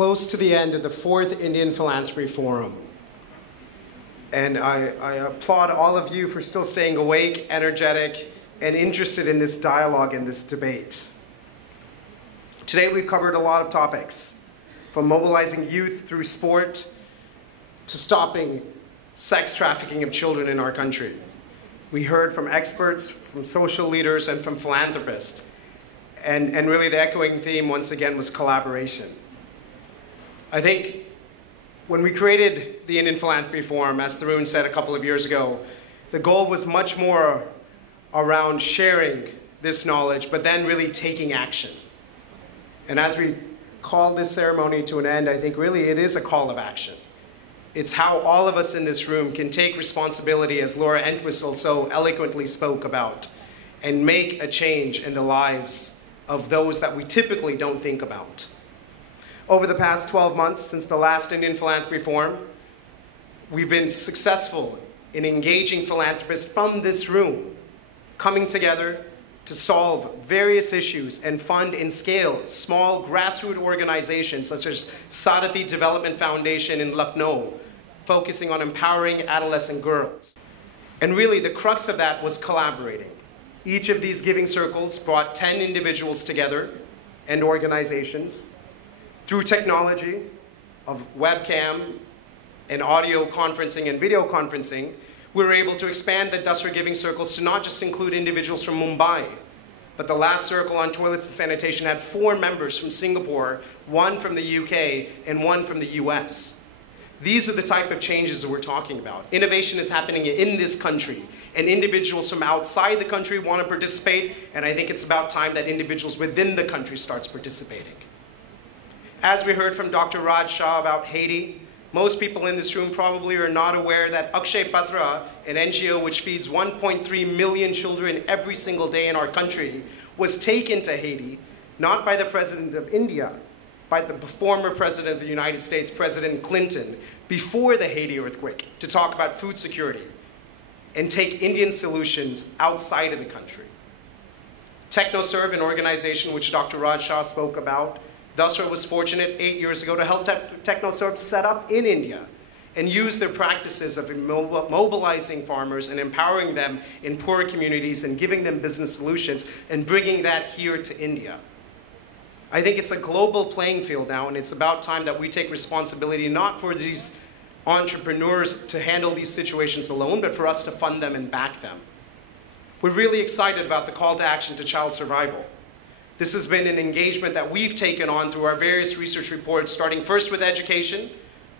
close to the end of the 4th Indian Philanthropy Forum. And I applaud all of you for still staying awake, energetic, and interested in this dialogue and this debate. Today we've covered a lot of topics, from mobilizing youth through sport to stopping sex trafficking of children in our country. We heard from experts, from social leaders, and from philanthropists. And really the echoing theme once again was collaboration. I think when we created the Indian Philanthropy Forum, as Tarun said a couple of years ago, the goal was much more around sharing this knowledge, but then really taking action. And as we call this ceremony to an end, I think really it is a call of action. It's how all of us in this room can take responsibility, as Laura Entwistle so eloquently spoke about, and make a change in the lives of those that we typically don't think about. Over the past 12 months since the last Indian Philanthropy Forum, we've been successful in engaging philanthropists from this room, coming together to solve various issues and fund and scale small grassroots organizations such as Sarathi Development Foundation in Lucknow, focusing on empowering adolescent girls. And really the crux of that was collaborating. Each of these giving circles brought 10 individuals together and organizations. Through technology of webcam and audio conferencing and video conferencing, we were able to expand the Dasra giving circles to not just include individuals from Mumbai, but the last circle on toilets and sanitation had 4 members from Singapore, 1 from the UK, and 1 from the US. These are the type of changes that we're talking about. Innovation is happening in this country, and individuals from outside the country want to participate, and I think it's about time that individuals within the country starts participating. As we heard from Dr. Raj Shah about Haiti, most people in this room probably are not aware that Akshay Patra, an NGO which feeds 1.3 million children every single day in our country, was taken to Haiti, not by the President of India, by the former President of the United States, President Clinton, before the Haiti earthquake, to talk about food security and take Indian solutions outside of the country. TechnoServe, an organization which Dr. Raj Shah spoke about, Dasra was fortunate 8 years ago to help TechnoServe set up in India and use their practices of mobilizing farmers and empowering them in poorer communities and giving them business solutions and bringing that here to India. I think it's a global playing field now, and it's about time that we take responsibility not for these entrepreneurs to handle these situations alone, but for us to fund them and back them. We're really excited about the call to action to child survival. This has been an engagement that we've taken on through our various research reports, starting first with education.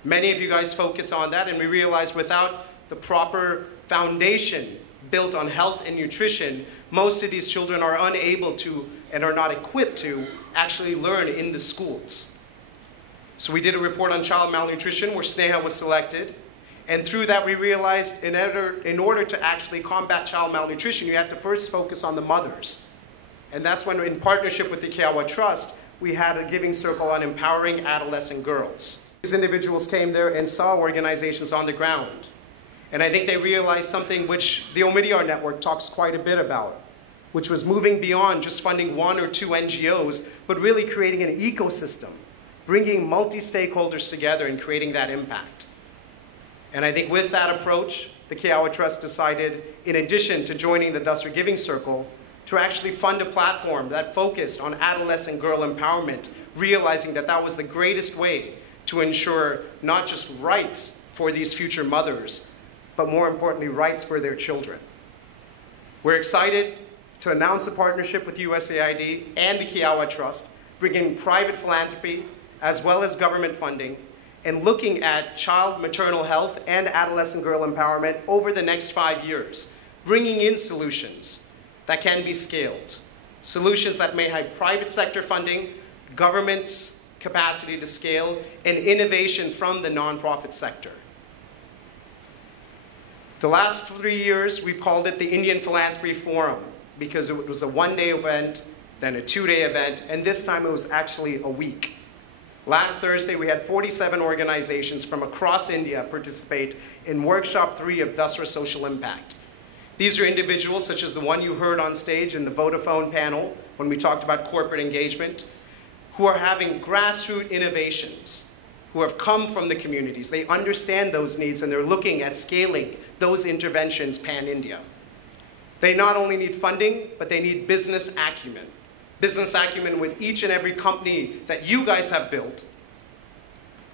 Many of you guys focus on that, and we realize without the proper foundation built on health and nutrition, most of these children are unable to and are not equipped to actually learn in the schools. So we did a report on child malnutrition where Sneha was selected. And through that we realized in order to actually combat child malnutrition, you had to first focus on the mothers. And that's when, in partnership with the Kiowa Trust, we had a giving circle on empowering adolescent girls. These individuals came there and saw organizations on the ground. And I think they realized something which the Omidyar Network talks quite a bit about, which was moving beyond just funding 1 or 2 NGOs, but really creating an ecosystem, bringing multi-stakeholders together and creating that impact. And I think with that approach, the Kiowa Trust decided, in addition to joining the Dasra Giving Circle, to actually fund a platform that focused on adolescent girl empowerment, realizing that that was the greatest way to ensure not just rights for these future mothers, but more importantly, rights for their children. We're excited to announce a partnership with USAID and the Kiowa Trust, bringing private philanthropy as well as government funding, and looking at child maternal health and adolescent girl empowerment over the next 5 years, bringing in solutions that can be scaled. Solutions that may have private sector funding, government's capacity to scale, and innovation from the nonprofit sector. The last 3 years, we've called it the Indian Philanthropy Forum because it was a 1-day event, then a 2-day event, and this time it was actually a week. Last Thursday, we had 47 organizations from across India participate in Workshop 3 of Dasra Social Impact. These are individuals such as the one you heard on stage in the Vodafone panel when we talked about corporate engagement, who are having grassroots innovations, who have come from the communities. They understand those needs and they're looking at scaling those interventions pan-India. They not only need funding, but they need business acumen. Business acumen with each and every company that you guys have built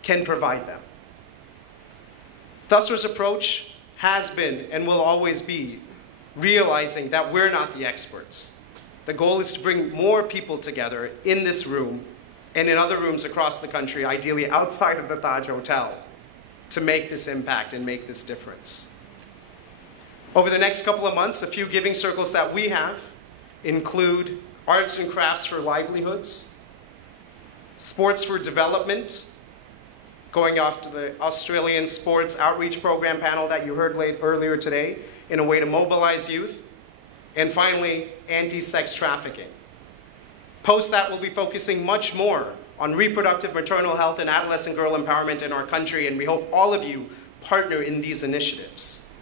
can provide them. Dasra's approach has been and will always be realizing that we're not the experts. The goal is to bring more people together in this room and in other rooms across the country, ideally outside of the Taj Hotel, to make this impact and make this difference. Over the next couple of months, a few giving circles that we have include arts and crafts for livelihoods, sports for development, going off to the Australian Sports Outreach Program panel that you heard earlier today, in a way to mobilize youth, and finally, anti-sex trafficking. Post that, we'll be focusing much more on reproductive maternal health and adolescent girl empowerment in our country, and we hope all of you partner in these initiatives.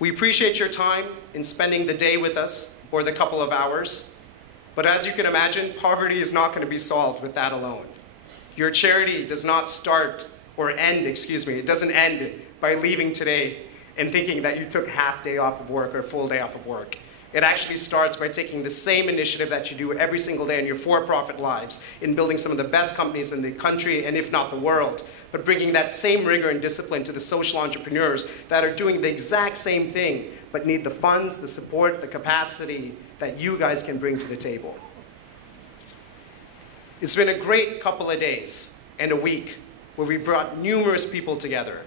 We appreciate your time in spending the day with us, or the couple of hours, but as you can imagine, poverty is not going to be solved with that alone. Your charity does not start, or end, excuse me, it doesn't end by leaving today and thinking that you took half day off of work or full day off of work. It actually starts by taking the same initiative that you do every single day in your for-profit lives in building some of the best companies in the country and if not the world, but bringing that same rigor and discipline to the social entrepreneurs that are doing the exact same thing but need the funds, the support, the capacity that you guys can bring to the table. It's been a great couple of days and a week where we brought numerous people together.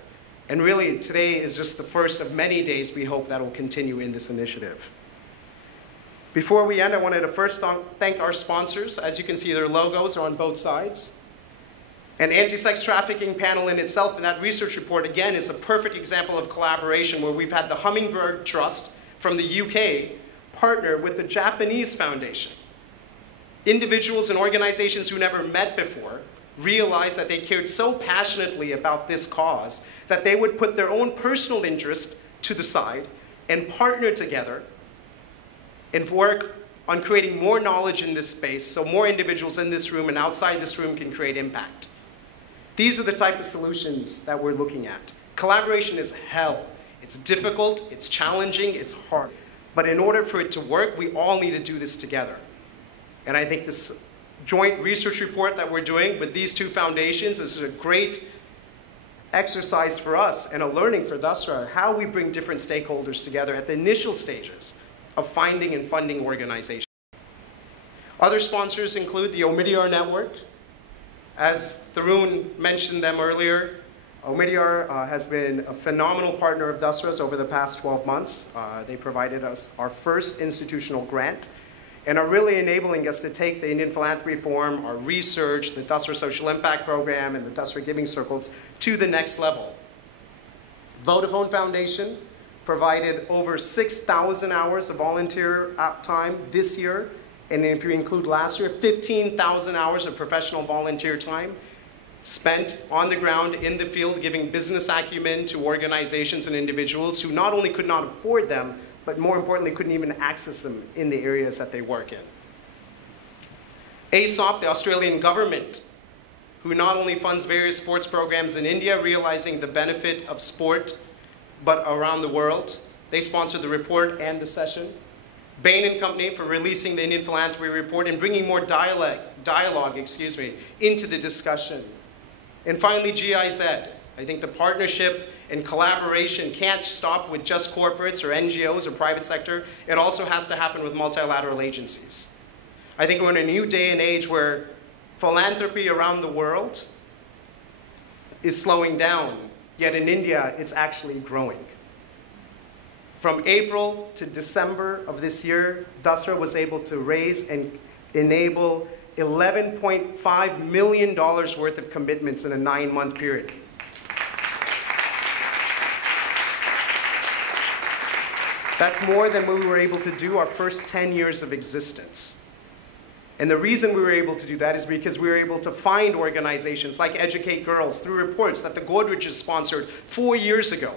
And really, today is just the first of many days we hope that will continue in this initiative. Before we end, I wanted to first thank our sponsors. As you can see, their logos are on both sides. An anti-sex trafficking panel in itself, and that research report, again, is a perfect example of collaboration where we've had the Hummingbird Trust from the UK partner with the Japanese Foundation. Individuals and organizations who never met before realized that they cared so passionately about this cause that they would put their own personal interest to the side and partner together and work on creating more knowledge in this space so more individuals in this room and outside this room can create impact. These are the type of solutions that we're looking at. Collaboration is hell. It's difficult, it's challenging, it's hard. But in order for it to work, we all need to do this together. And I think this joint research report that we're doing with these two foundations is a great exercise for us and a learning for Dasra, how we bring different stakeholders together at the initial stages of finding and funding organizations. Other sponsors include the Omidyar Network. As Tarun mentioned them earlier, Omidyar has been a phenomenal partner of Dasra's over the past 12 months. They provided us our first institutional grant and are really enabling us to take the Indian Philanthropy Forum, our research, the Dasra Social Impact Program, and the Dasra Giving Circles to the next level. Vodafone Foundation provided over 6,000 hours of volunteer time this year, and if you include last year, 15,000 hours of professional volunteer time spent on the ground in the field giving business acumen to organizations and individuals who not only could not afford them, but more importantly, couldn't even access them in the areas that they work in. ASOP, the Australian government, who not only funds various sports programs in India, realizing the benefit of sport, but around the world. They sponsored the report and the session. Bain & Company for releasing the Indian Philanthropy Report and bringing more dialogue into the discussion. And finally, GIZ. I think the partnership and collaboration can't stop with just corporates or NGOs or private sector. It also has to happen with multilateral agencies. I think we're in a new day and age where philanthropy around the world is slowing down, yet in India, it's actually growing. From April to December of this year, Dasra was able to raise and enable $11.5 million worth of commitments in a 9-month period. That's more than we were able to do our first 10 years of existence. And the reason we were able to do that is because we were able to find organizations like Educate Girls through reports that the Godreges sponsored 4 years ago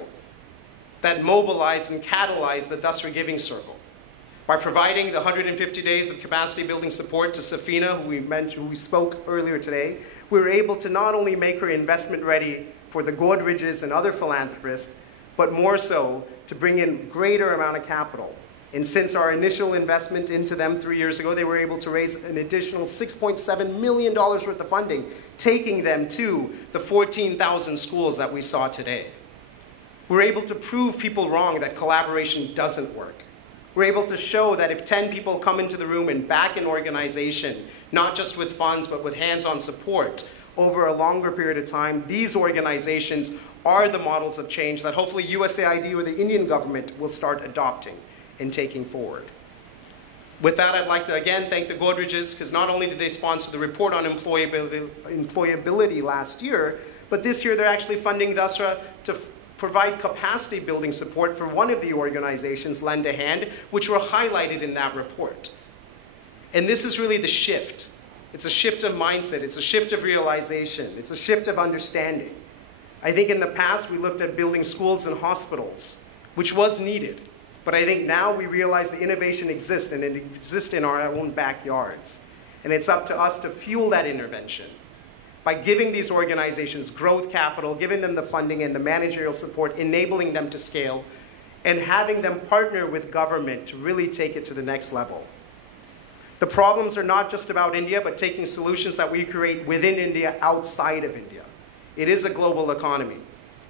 that mobilized and catalyzed the Dasra Giving Circle. By providing the 150 days of capacity building support to Safina, who we spoke earlier today, we were able to not only make her investment ready for the Godridges and other philanthropists, but more so to bring in greater amount of capital. And since our initial investment into them 3 years ago, they were able to raise an additional $6.7 million worth of funding, taking them to the 14,000 schools that we saw today. We're able to prove people wrong that collaboration doesn't work. We're able to show that if 10 people come into the room and back an organization, not just with funds, but with hands-on support, over a longer period of time, these organizations are the models of change that hopefully USAID or the Indian government will start adopting and taking forward. With that, I'd like to again thank the Godridges, because not only did they sponsor the report on employability last year, but this year they're actually funding Dasra to provide capacity building support for one of the organizations, Lend a Hand, which were highlighted in that report. And this is really the shift. It's a shift of mindset, it's a shift of realization, it's a shift of understanding. I think in the past we looked at building schools and hospitals, which was needed. But I think now we realize the innovation exists, and it exists in our own backyards. And it's up to us to fuel that intervention by giving these organizations growth capital, giving them the funding and the managerial support, enabling them to scale, and having them partner with government to really take it to the next level. The problems are not just about India, but taking solutions that we create within India, outside of India. It is a global economy.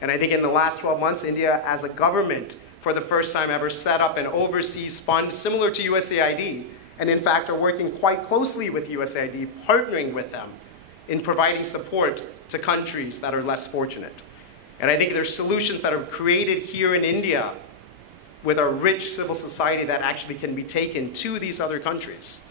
And I think in the last 12 months, India as a government, for the first time ever, set up an overseas fund similar to USAID, and in fact are working quite closely with USAID, partnering with them in providing support to countries that are less fortunate. And I think there's solutions that are created here in India with our rich civil society that actually can be taken to these other countries.